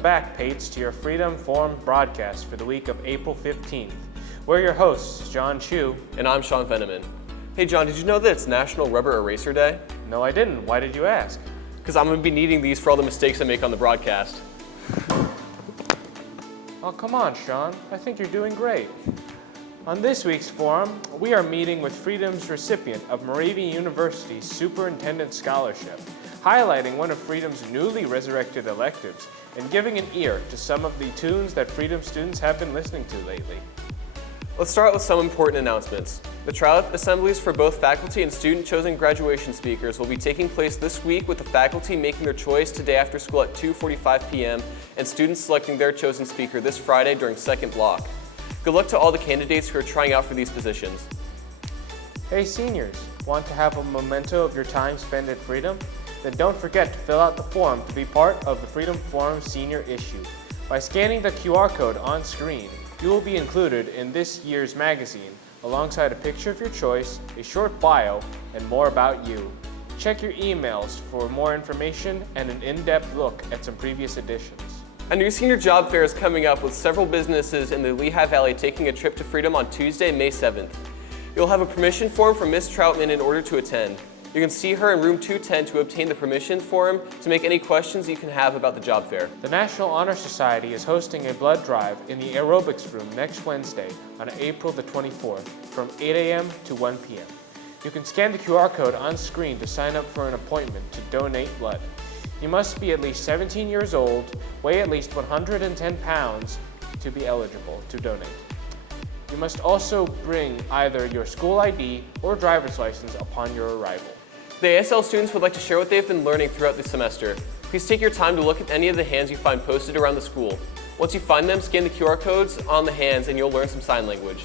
Welcome back, Pates, to your Freedom Forum broadcast for the week of April 15th. We're your hosts, John Chu. And I'm Sean Fenneman. Hey John, did you know that it's National Rubber Eraser Day? No, I didn't. Why did you ask? Because I'm going to be needing these for all the mistakes I make on the broadcast. Oh, come on, Sean. I think you're doing great. On this week's forum, we are meeting with Freedom's recipient of Moravian University's Superintendent Scholarship, highlighting one of Freedom's newly resurrected electives and giving an ear to some of the tunes that Freedom students have been listening to lately. Let's start with some important announcements. The trial assemblies for both faculty and student-chosen graduation speakers will be taking place this week, with the faculty making their choice today after school at 2:45 p.m. and students selecting their chosen speaker this Friday during second block. Good luck to all the candidates who are trying out for these positions. Hey seniors, want to have a memento of your time spent at Freedom? Then don't forget to fill out the form to be part of the Freedom Forum Senior Issue. By scanning the QR code on screen, you will be included in this year's magazine, alongside a picture of your choice, a short bio, and more about you. Check your emails for more information and an in-depth look at some previous editions. A new senior job fair is coming up, with several businesses in the Lehigh Valley taking a trip to Freedom on Tuesday, May 7th. You'll have a permission form from Ms. Troutman in order to attend. You can see her in room 210 to obtain the permission form to make any questions you can have about the job fair. The National Honor Society is hosting a blood drive in the aerobics room next Wednesday on April the 24th from 8 a.m. to 1 p.m. You can scan the QR code on screen to sign up for an appointment to donate blood. You must be at least 17 years old, weigh at least 110 pounds to be eligible to donate. You must also bring either your school ID or driver's license upon your arrival. The ASL students would like to share what they've been learning throughout the semester. Please take your time to look at any of the hands you find posted around the school. Once you find them, scan the QR codes on the hands and you'll learn some sign language.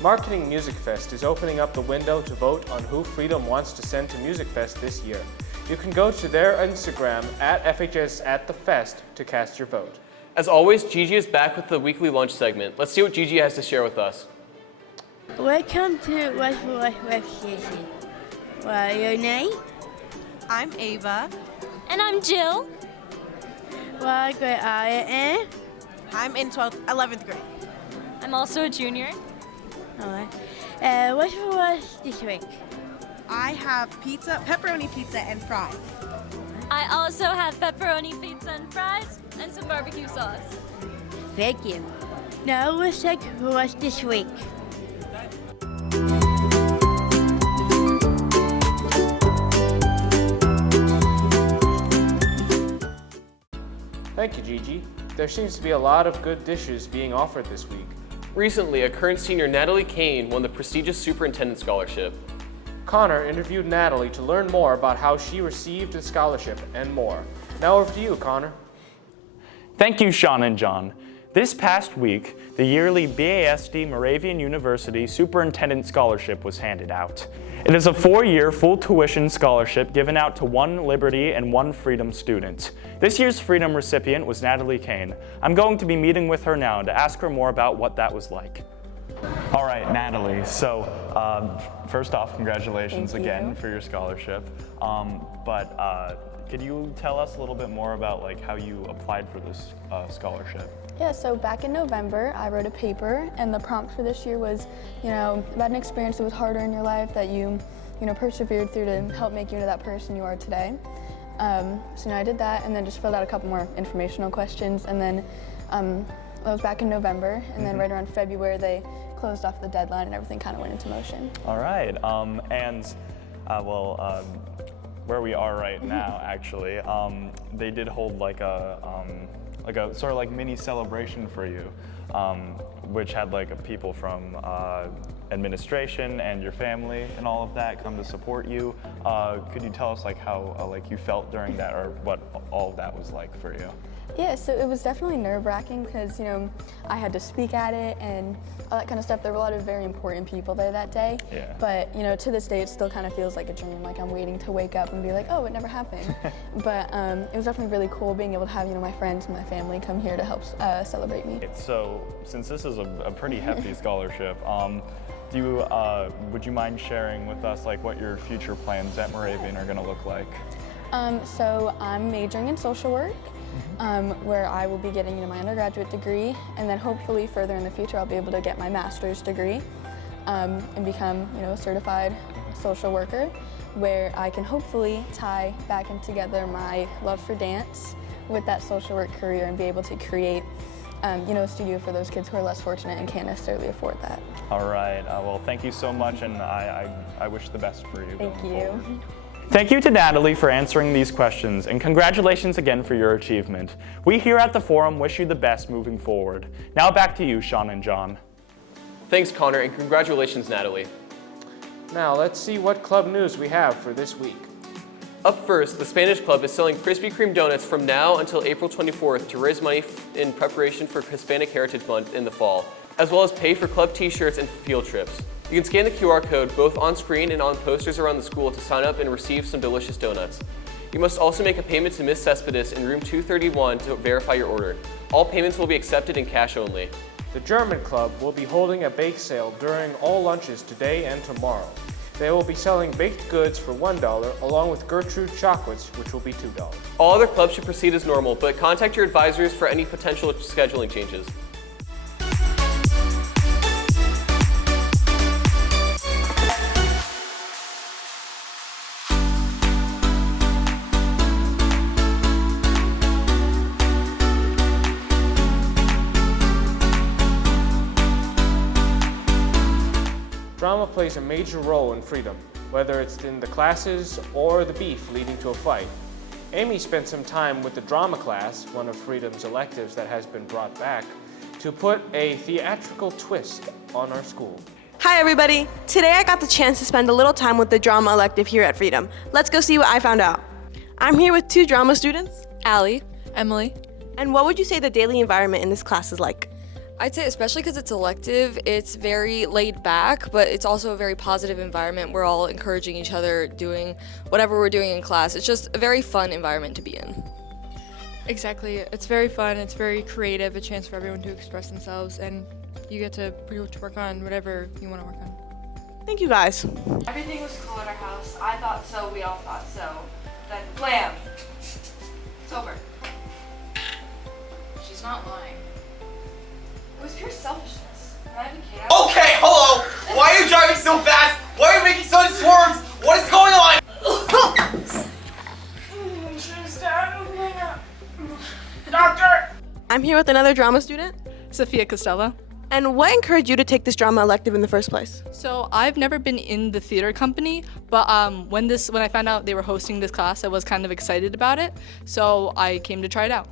Marketing Music Fest is opening up the window to vote on who Freedom wants to send to Music Fest this year. You can go to their Instagram at FHS@the-Fest to cast your vote. As always, Gigi is back with the weekly lunch segment. Let's see what Gigi has to share with us. Welcome to West Station. What your name? I'm Ava. And I'm Jill. What grade are you in? I'm in 11th grade. I'm also a junior. Alright. What was this week? I have pizza, pepperoni pizza, and fries. I also have pepperoni pizza and fries and some barbecue sauce. Thank you. Now let's check who was this week. Thank you, Gigi. There seems to be a lot of good dishes being offered this week. Recently, a current senior, Natalie Kane, won the prestigious Superintendent Scholarship. Connor interviewed Natalie to learn more about how she received the scholarship and more. Now over to you, Connor. Thank you, Sean and John. This past week, the yearly BASD Moravian University Superintendent Scholarship was handed out. It is a 4-year full tuition scholarship given out to one Liberty and one Freedom student. This year's Freedom recipient was Natalie Kane. I'm going to be meeting with her now to ask her more about what that was like. All right, Natalie, so first off, congratulations again for your scholarship. Could you tell us a little bit more about how you applied for this scholarship? Yeah, so back in November, I wrote a paper, and the prompt for this year was, about an experience that was harder in your life that you persevered through to help make you into that person you are today. So I did that, and then just filled out a couple more informational questions, and then that was back in November, and then right around February, they closed off the deadline, and everything kind of went into motion. All right, where we are right now, actually, they did hold a sort of mini celebration for you, which had people from administration and your family and all of that come to support you. Could you tell us how you felt during that, or what all of that was like for you? Yeah, so it was definitely nerve-wracking because, I had to speak at it and all that kind of stuff. There were a lot of very important people there that day. Yeah. But, to this day, it still kind of feels like a dream. I'm waiting to wake up and be like, oh, it never happened. But it was definitely really cool being able to have, my friends and my family come here to help celebrate me. So, since this is a pretty hefty scholarship, would you mind sharing with us what your future plans at Moravian are going to look like? So I'm majoring in social work, where I will be getting my undergraduate degree, and then hopefully further in the future I'll be able to get my master's degree and become a certified social worker, where I can hopefully tie back in together my love for dance with that social work career and be able to create a studio for those kids who are less fortunate and can't necessarily afford that. All right. Well, thank you so much, and I wish the best for you. Thank going you. forward. Thank you to Natalie for answering these questions, and congratulations again for your achievement. We here at the Forum wish you the best moving forward. Now back to you, Sean and John. Thanks, Connor, and congratulations, Natalie. Now let's see what club news we have for this week. Up first, the Spanish Club is selling Krispy Kreme donuts from now until April 24th to raise money in preparation for Hispanic Heritage Month in the fall, as well as pay for club t-shirts and field trips. You can scan the QR code both on screen and on posters around the school to sign up and receive some delicious donuts. You must also make a payment to Ms. Cespedes in room 231 to verify your order. All payments will be accepted in cash only. The German Club will be holding a bake sale during all lunches today and tomorrow. They will be selling baked goods for $1 along with Gertrude chocolates, which will be $2. All other clubs should proceed as normal, but contact your advisors for any potential scheduling changes. Drama plays a major role in freedom, whether it's in the classes or the beef leading to a fight. Amy spent some time with the drama class, one of Freedom's electives that has been brought back, to put a theatrical twist on our school. Hi everybody! Today I got the chance to spend a little time with the drama elective here at Freedom. Let's go see what I found out. I'm here with two drama students. Allie. Emily. And what would you say the daily environment in this class is like? I'd say especially because it's elective, it's very laid back, but it's also a very positive environment. We're all encouraging each other, doing whatever we're doing in class. It's just a very fun environment to be in. Exactly. It's very fun, it's very creative, a chance for everyone to express themselves, and you get to pretty much work on whatever you want to work on. Thank you guys. Everything was cool at our house. I thought so, we all thought so. Then blam! It's over. She's not lying. It was pure selfishness. Okay, hello! Why are you driving so fast? Why are you making so many swerves? What is going on? Doctor! I'm here with another drama student, Sophia Costello. And what encouraged you to take this drama elective in the first place? So I've never been in the theater company, but when I found out they were hosting this class, I was kind of excited about it, so I came to try it out.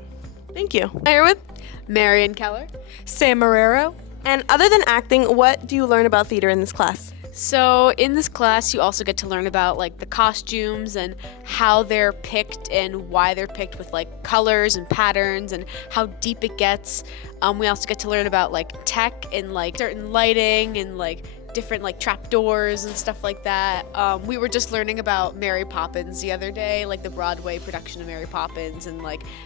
Thank you. I'm here with Marion Keller. Sam Marrero. And other than acting, what do you learn about theater in this class? So in this class, you also get to learn about the costumes and how they're picked and why they're picked with colors and patterns and how deep it gets. We also get to learn about tech and certain lighting and different trapdoors and stuff like that. We were just learning about Mary Poppins the other day, the Broadway production of Mary Poppins, and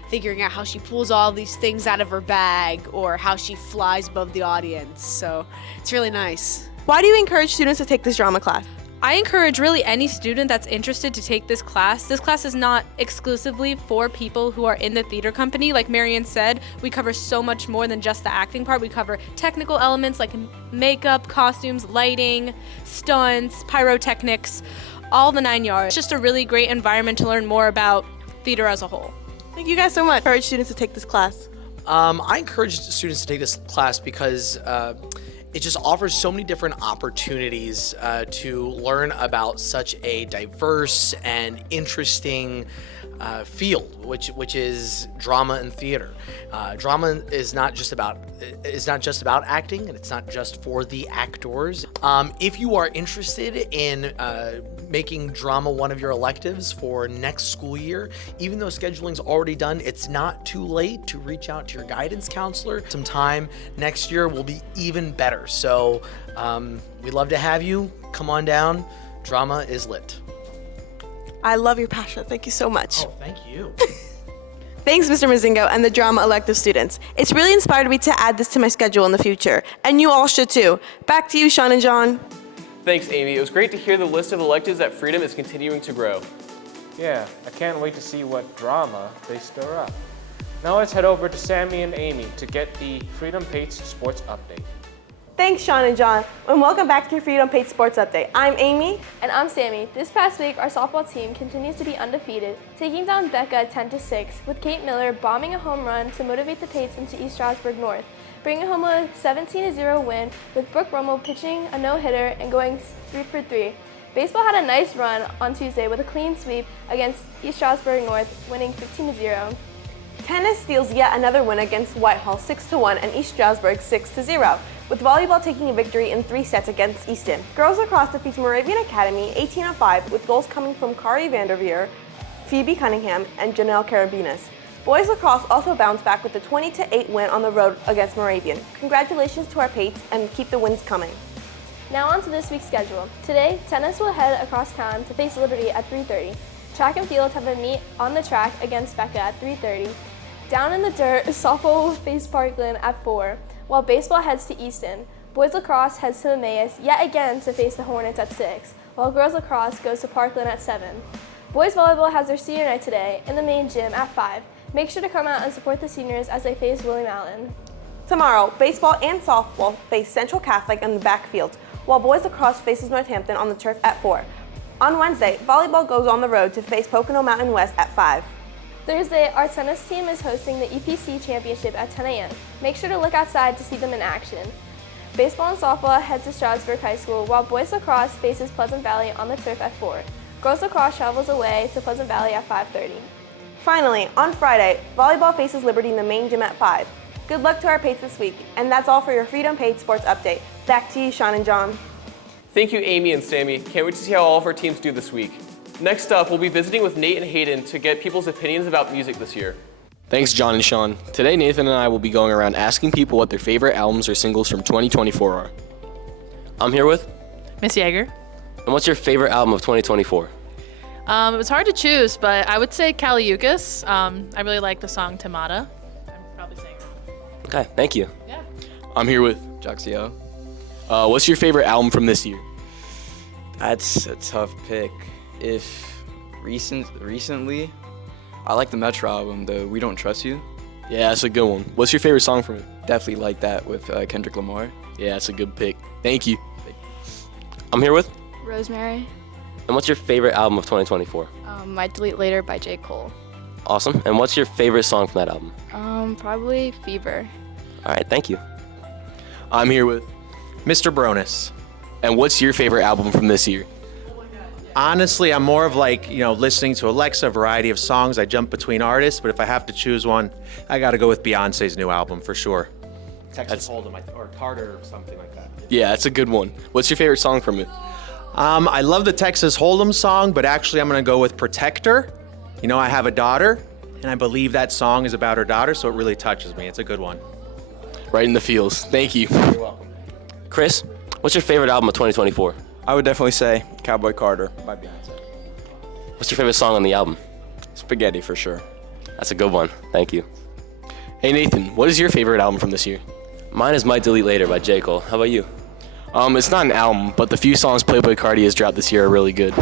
figuring out how she pulls all these things out of her bag or how she flies above the audience. So it's really nice. Why do you encourage students to take this drama class? I encourage really any student that's interested to take this class. This class is not exclusively for people who are in the theater company. Like Marion said, we cover so much more than just the acting part. We cover technical elements like makeup, costumes, lighting, stunts, pyrotechnics, all the 9 yards. It's just a really great environment to learn more about theater as a whole. Thank you guys so much. Encourage students to take this class. I encourage students to take this class because it just offers so many different opportunities to learn about such a diverse and interesting field, which is drama and theater. Drama is not just about acting, and it's not just for the actors. If you are interested in making drama one of your electives for next school year, even though scheduling's already done, it's not too late to reach out to your guidance counselor. Some time next year will be even better. So we'd love to have you. Come on down. Drama is lit. I love your passion. Thank you so much. Oh, thank you. Thanks, Mr. Mazingo and the drama elective students. It's really inspired me to add this to my schedule in the future, and you all should too. Back to you, Sean and John. Thanks, Amy. It was great to hear the list of electives at Freedom is continuing to grow. Yeah, I can't wait to see what drama they stir up. Now let's head over to Sammy and Amy to get the Freedom Pates Sports Update. Thanks, Sean and John, and welcome back to your Freedom Pates Sports Update. I'm Amy. And I'm Sammy. This past week, our softball team continues to be undefeated, taking down Becca 10-6, with Kate Miller bombing a home run to motivate the Pates into East Stroudsburg North, bringing home a 17-0 win with Brooke Rummel pitching a no-hitter and going 3 for 3. Baseball had a nice run on Tuesday with a clean sweep against East Stroudsburg North, winning 15-0. Tennis steals yet another win against Whitehall 6-1 and East Stroudsburg 6-0, with volleyball taking a victory in 3 sets against Easton. Girls lacrosse defeats Moravian Academy 18-5 with goals coming from Kari Vanderveer, Phoebe Cunningham, and Janelle Carabinas. Boys lacrosse also bounced back with a 20-8 win on the road against Moravian. Congratulations to our Pates and keep the wins coming. Now on to this week's schedule. Today, tennis will head across town to face Liberty at 3:30. Track and field have a meet on the track against Becca at 3:30. Down in the dirt, softball will face Parkland at 4, while baseball heads to Easton. Boys lacrosse heads to Emmaus yet again to face the Hornets at 6, while girls lacrosse goes to Parkland at 7. Boys volleyball has their senior night today in the main gym at 5. Make sure to come out and support the seniors as they face William Allen. Tomorrow, baseball and softball face Central Catholic in the backfield, while boys lacrosse faces Northampton on the turf at 4. On Wednesday, volleyball goes on the road to face Pocono Mountain West at 5. Thursday, our tennis team is hosting the EPC Championship at 10 a.m. Make sure to look outside to see them in action. Baseball and softball head to Stroudsburg High School, while boys lacrosse faces Pleasant Valley on the turf at 4. Girls lacrosse travels away to Pleasant Valley at 5:30. Finally, on Friday, volleyball faces Liberty in the main gym at 5. Good luck to our Pates this week, and that's all for your Freedom Pates Sports Update. Back to you, Sean and John. Thank you, Amy and Sammy. Can't wait to see how all of our teams do this week. Next up, we'll be visiting with Nate and Hayden to get people's opinions about music this year. Thanks, John and Sean. Today, Nathan and I will be going around asking people what their favorite albums or singles from 2024 are. I'm here with Miss Yeager. And what's your favorite album of 2024? It was hard to choose, but I would say Caliucas. I really like the song Tamata. I'm probably saying it. Okay, thank you. Yeah. I'm here with Jaxio. What's your favorite album from this year? That's a tough pick. If recently, I like the Metro album, the We Don't Trust You. Yeah, that's a good one. What's your favorite song from it? Definitely like that with Kendrick Lamar. Yeah, that's a good pick. Thank you. I'm here with Rosemary. And what's your favorite album of 2024? Might Delete Later by J. Cole. Awesome. And what's your favorite song from that album? Probably Fever. All right, thank you. I'm here with Mr. Bronis. And what's your favorite album from this year? Honestly, I'm more of like, listening to Alexa, a variety of songs. I jump between artists, but if I have to choose one, I got to go with Beyonce's new album for sure. Texas Hold'em or Carter or something like that. Yeah, that's a good one. What's your favorite song from it? I love the Texas Hold'em song, but actually I'm going to go with Protector. I have a daughter, and I believe that song is about her daughter, so it really touches me. It's a good one. Right in the feels. Thank you. You're welcome. Chris, what's your favorite album of 2024? I would definitely say Cowboy Carter by Beyonce. What's your favorite song on the album? Spaghetti for sure. That's a good one. Thank you. Hey Nathan, what is your favorite album from this year? Mine is Might Delete Later by J. Cole. How about you? It's not an album, but the few songs Playboy Cardi has dropped this year are really good.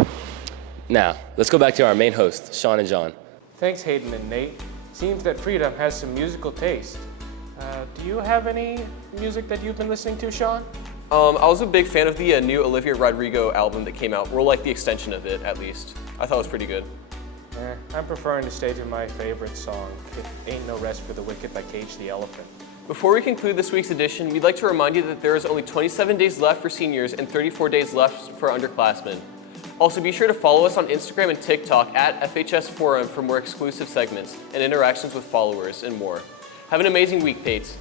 Now, let's go back to our main hosts, Sean and John. Thanks, Hayden and Nate. Seems that Freedom has some musical taste. Do you have any music that you've been listening to, Sean? I was a big fan of the new Olivia Rodrigo album that came out, or like the extension of it, at least. I thought it was pretty good. I'm preferring to stay to my favorite song, It Ain't No Rest for the Wicked by Cage the Elephant. Before we conclude this week's edition, we'd like to remind you that there is only 27 days left for seniors and 34 days left for underclassmen. Also, be sure to follow us on Instagram and TikTok at FHS Forum for more exclusive segments and interactions with followers and more. Have an amazing week, Pates.